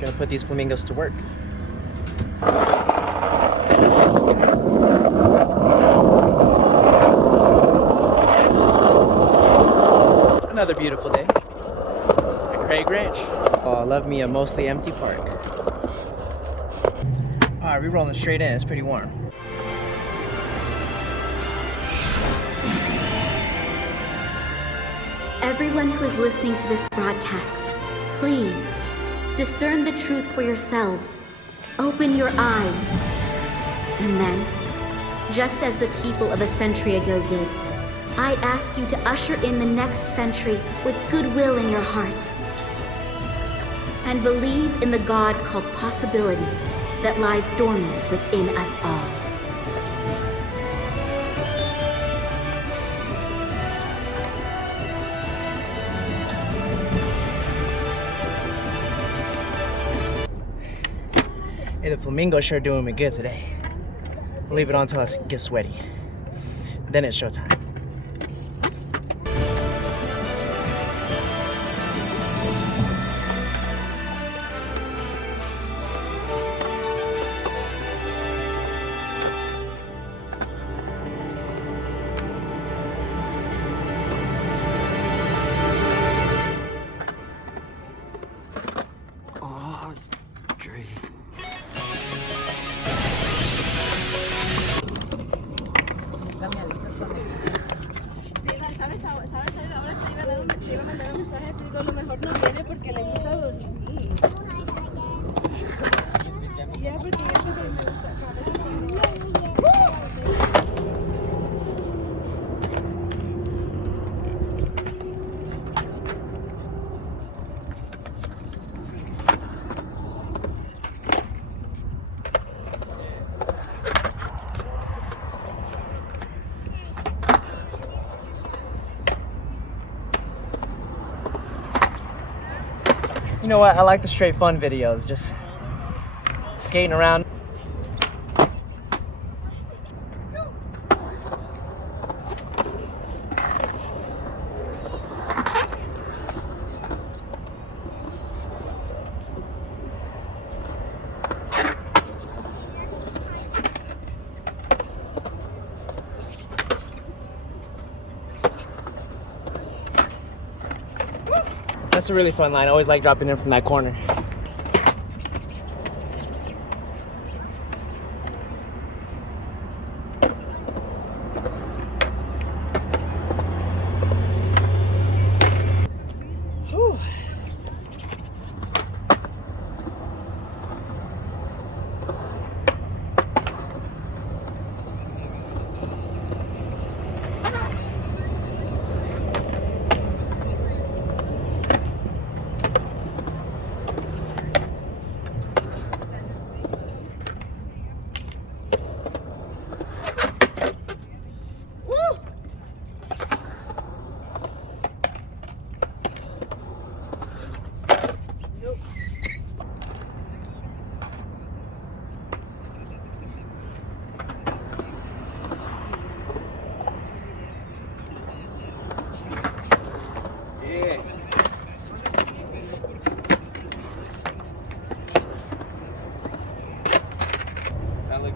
Gonna put these flamingos to work. Another beautiful day at Craig Ranch. Oh, I love me a mostly empty park. Alright, we're rolling straight in. It's pretty warm. Everyone who is listening to this broadcast, please discern the truth for yourselves. Open your eyes. And then, just as the people of a century ago did, I ask you to usher in the next century with goodwill in your hearts. And believe in the God called possibility that lies dormant within us all. Hey, the flamingos sure doing me good today. I'll leave it on until I get sweaty. Then it's showtime. You know what? I like the straight fun videos, just skating around. That's a really fun line. I always like dropping in from that corner. Whew.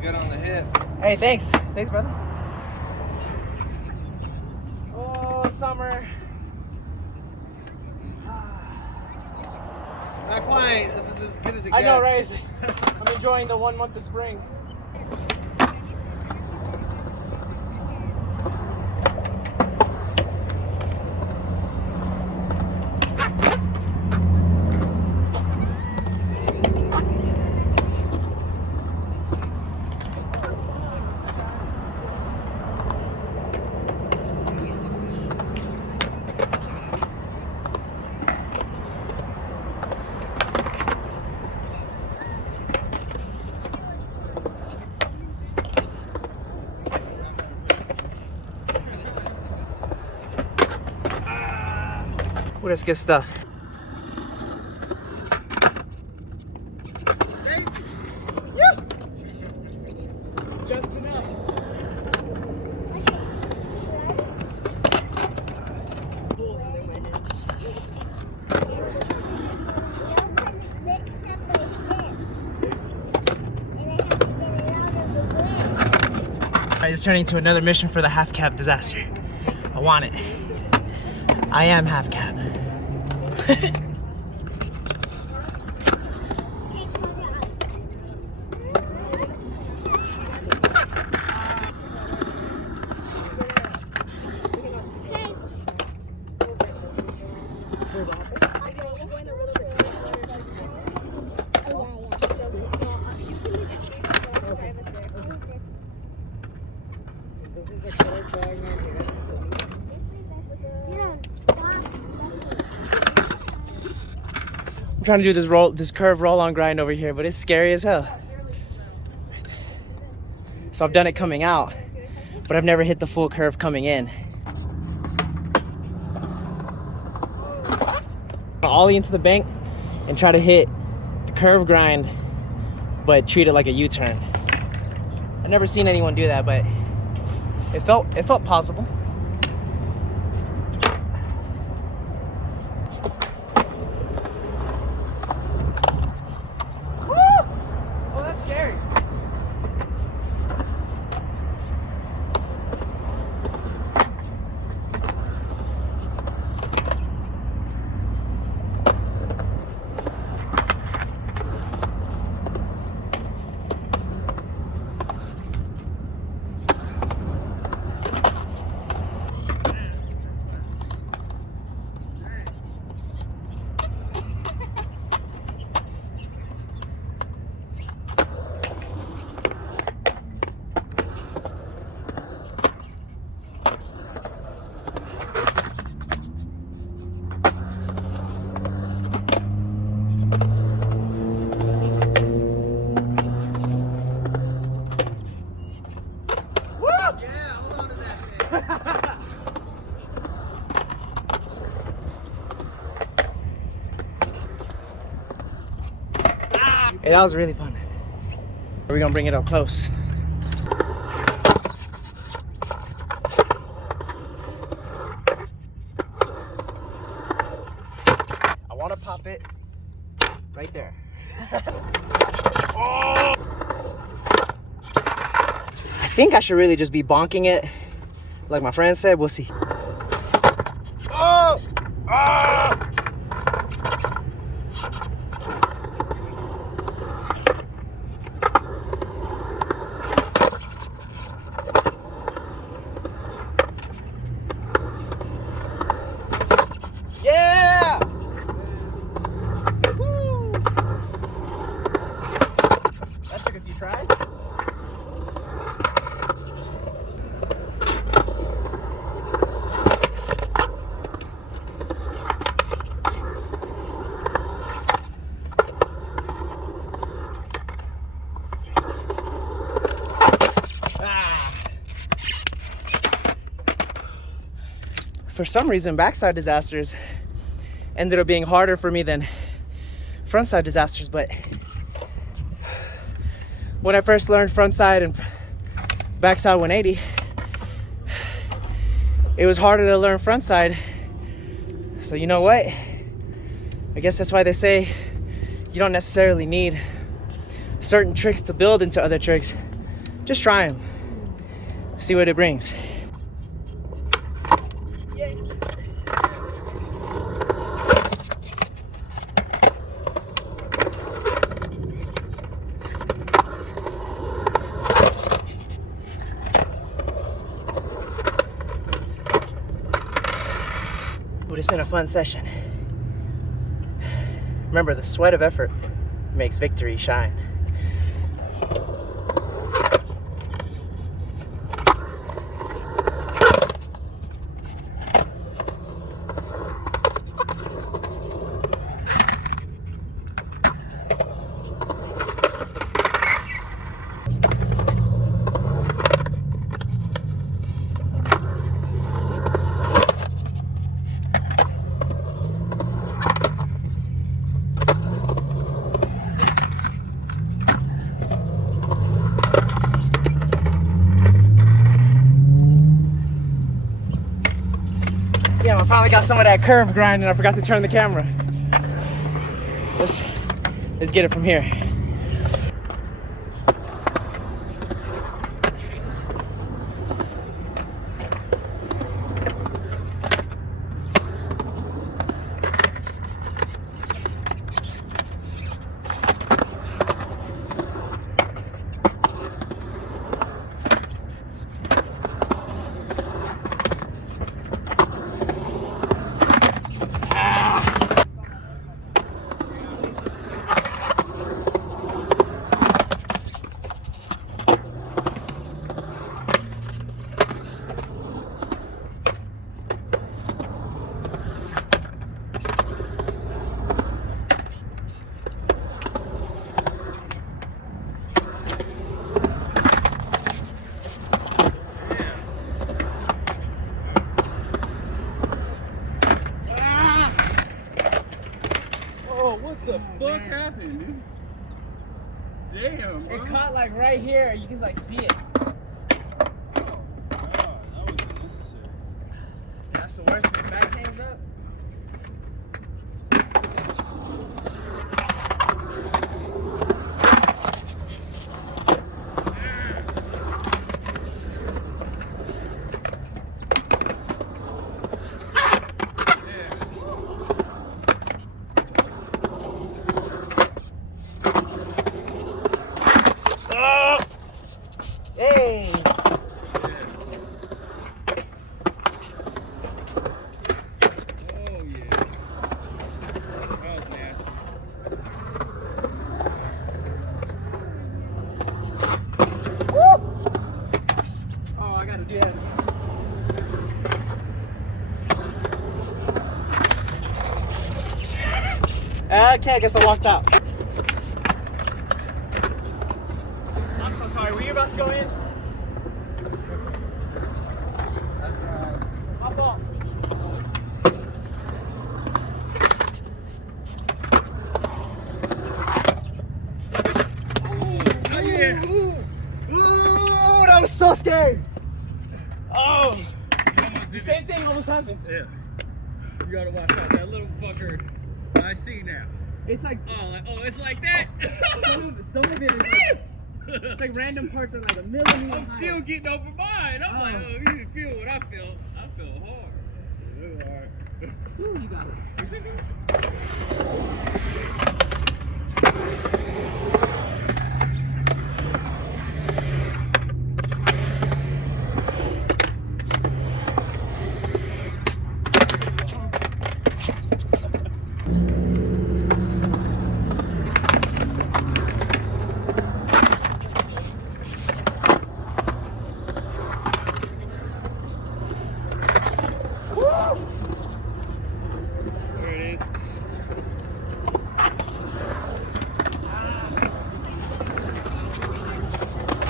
Good on the hip. Hey, thanks. Thanks, brother. Oh, summer. Not quite. This is as good as it gets. I know, right? I'm enjoying the 1 month of spring. Ooh, that's good stuff. Just enough. Alright, it's turning into another mission for the half cab disaster. I want it. I am half cab. I'm trying to do this curve roll-on grind over here, but it's scary as hell. So I've done it coming out, but I've never hit the full curve coming in. Ollie into the bank and try to hit the curve grind, but treat it like a U-turn. I've never seen anyone do that, but it felt possible. Hey, that was really fun. We're gonna bring it up close. I want to pop it right there. Oh! I think I should really just be bonking it, like my friend said. We'll see. Oh! Oh! For some reason, backside disasters ended up being harder for me than frontside disasters, but when I first learned frontside and backside 180, it was harder to learn frontside. So you know what? I guess that's why they say you don't necessarily need certain tricks to build into other tricks. Just try them. See what it brings. But it's been a fun session. Remember, the sweat of effort makes victory shine. Damn, I finally got some of that curve grind and I forgot to turn the camera. Let's get it from here. Damn, bro. It caught like right here. You can like see it. Oh, God, that was unnecessary. That's the worst when the back hangs up. Hey! Oh, yeah. That was nasty. Oh, I gotta do that. Okay, I guess I walked out. I'm so sorry. Were you about to go in? My fault. Oh, yeah. Ooh, that was so scary. Oh, You almost the did same it. thing almost happened. Yeah. You gotta watch out. That little fucker. I see now. It's like Oh, it's like that. some of it is like, it's like random parts are like a millimeter. I'm still getting over mine. I'm like, oh, you didn't feel what I felt. I felt hard. It was hard. Ooh, you got it. There it is.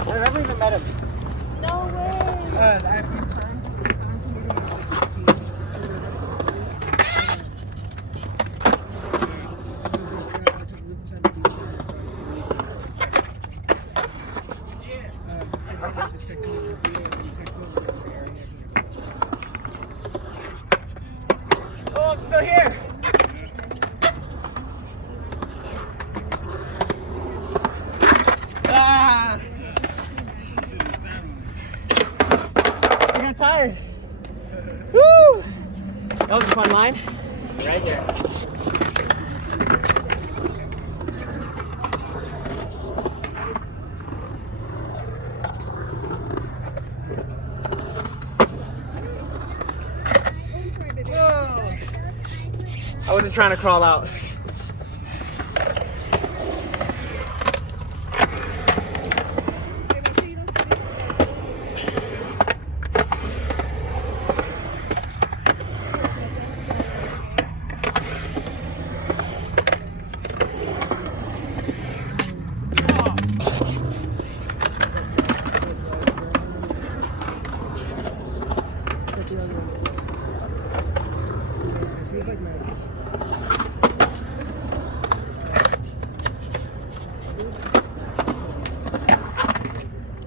I never even met him. No way. Oh, I'm still here. Ah, I got tired. Woo! That was a fun line. Right here. Whoa. I wasn't trying to crawl out.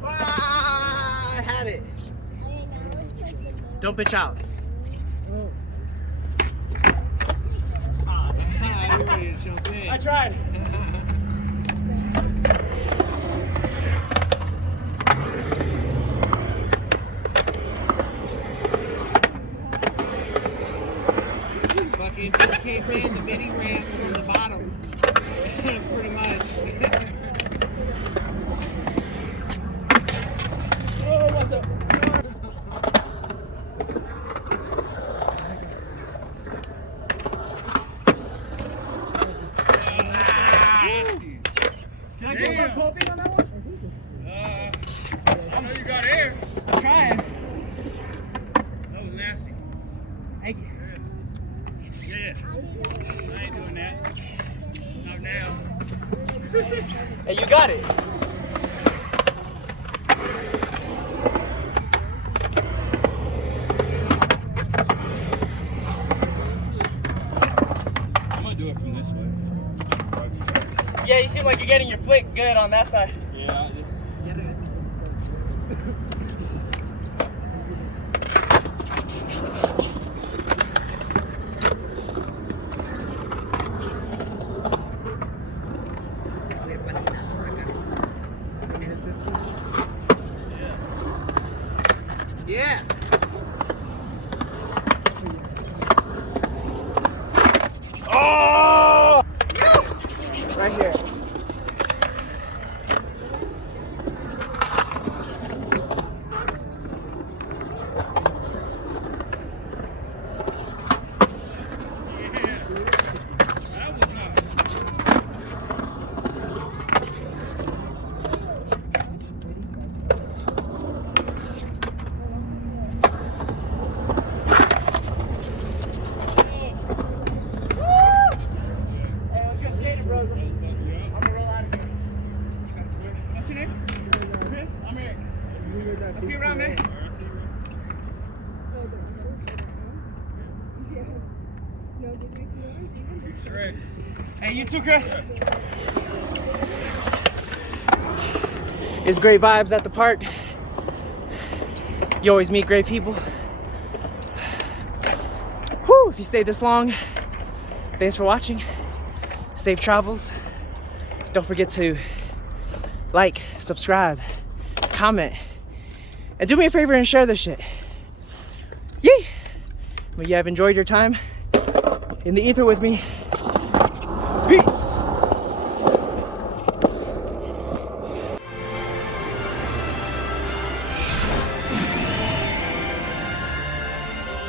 Ah, I had it. Don't bitch out. I tried. Fucking just caveman, the mini ramp from the bottom. Pretty much. Oh, what's up? Can I get Damn. more coping on that one? I know you got air. I'm trying. That was nasty. Thank you. Yeah. I ain't doing that. Not now. Hey, you got it. I'm gonna do it from this way. Yeah, you seem like you getting your flick good on that side. Yeah. Yeah. Oh! Right here. What's your name? Chris? I'm Eric. I'll see you around, man. Shrek. Hey, you too, Chris. It's great vibes at the park. You always meet great people. Whew, if you stayed this long, thanks for watching. Safe travels. Don't forget to like, subscribe, comment, and do me a favor and share this shit. Yee! But you have enjoyed your time in the ether with me. Peace!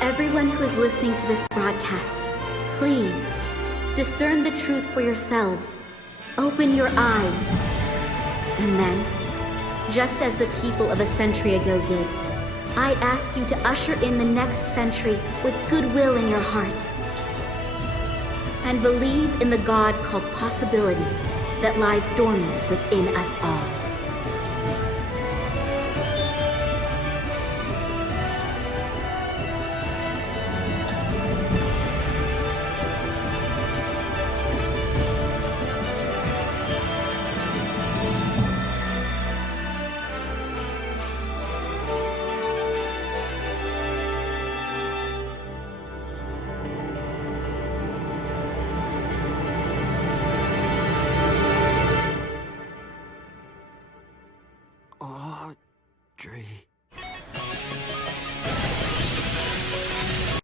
Everyone who is listening to this broadcast, please discern the truth for yourselves. Open your eyes. And then, just as the people of a century ago did, I ask you to usher in the next century with goodwill in your hearts. And believe in the God called possibility that lies dormant within us all.